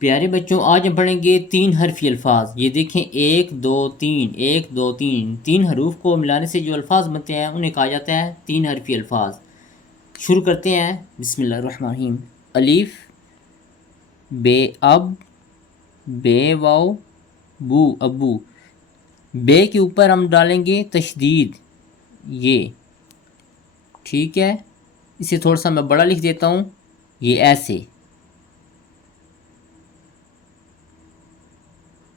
پیارے بچوں، آج ہم پڑھیں گے 3 حرفی الفاظ۔ یہ دیکھیں 1 2 3 1 2 3 3 حروف کو ملانے سے جو الفاظ بنتے ہیں انہیں کہا جاتا ہے 3 حرفی الفاظ۔ شروع کرتے ہیں، بسم اللہ الرحمن الرحیم۔ الف، بے اب، بے واو، بو ابو۔ بے کے اوپر ہم ڈالیں گے تشدید، یہ ٹھیک ہے۔ اسے تھوڑا سا میں بڑا لکھ دیتا ہوں، یہ ایسے،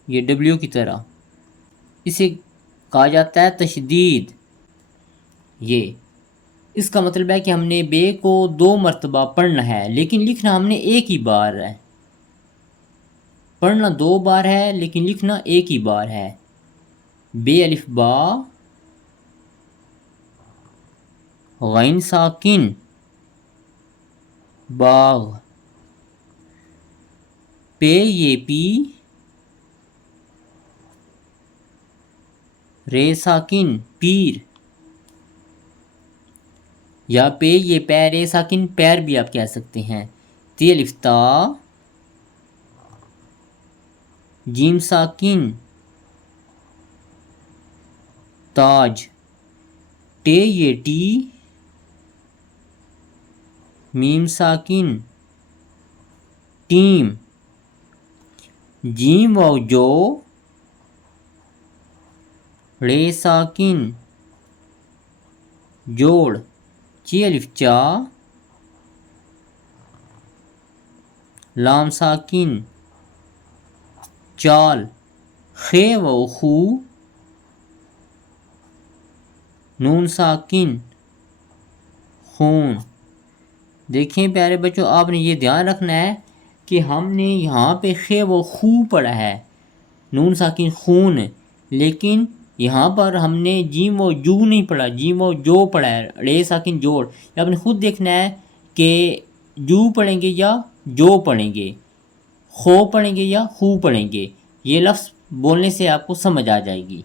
یہ ڈبلیو کی طرح۔ اسے کہا جاتا ہے تشدید۔ یہ اس کا مطلب ہے کہ ہم نے بے کو 2 مرتبہ پڑھنا ہے، لیکن لکھنا ہم نے ایک ہی بار ہے۔ پڑھنا 2 بار ہے لیکن لکھنا ایک ہی بار ہے۔ بے الف با، غین ساکن، باغ۔ پے یہ پی، رے ساکن، پیر، یا پے یہ پے رے ساکن پیر بھی آپ کہہ سکتے ہیں۔ تے الف تا، جیم ساکن، تاج۔ ٹے یہ ٹی، میم ساکن، ٹیم۔ جیم واو جو، رے ساکن، جوڑ۔ چی الف چا، لام ساکن، چال۔ خے واو خو، نون ساکن، خون۔ دیکھیں پیارے بچوں، آپ نے یہ دھیان رکھنا ہے کہ ہم نے یہاں پہ خے و خو پڑھا ہے، نون ساکن خون، لیکن یہاں پر ہم نے جیم و جو نہیں پڑھا، جیم و جو پڑھا ہے، رے ساکن جوڑ۔ یہ آپ نے خود دیکھنا ہے کہ جو پڑھیں گے یا جو پڑھیں گے، خو پڑھیں گے یا خو پڑھیں گے۔ یہ لفظ بولنے سے آپ کو سمجھ آ جائے گی۔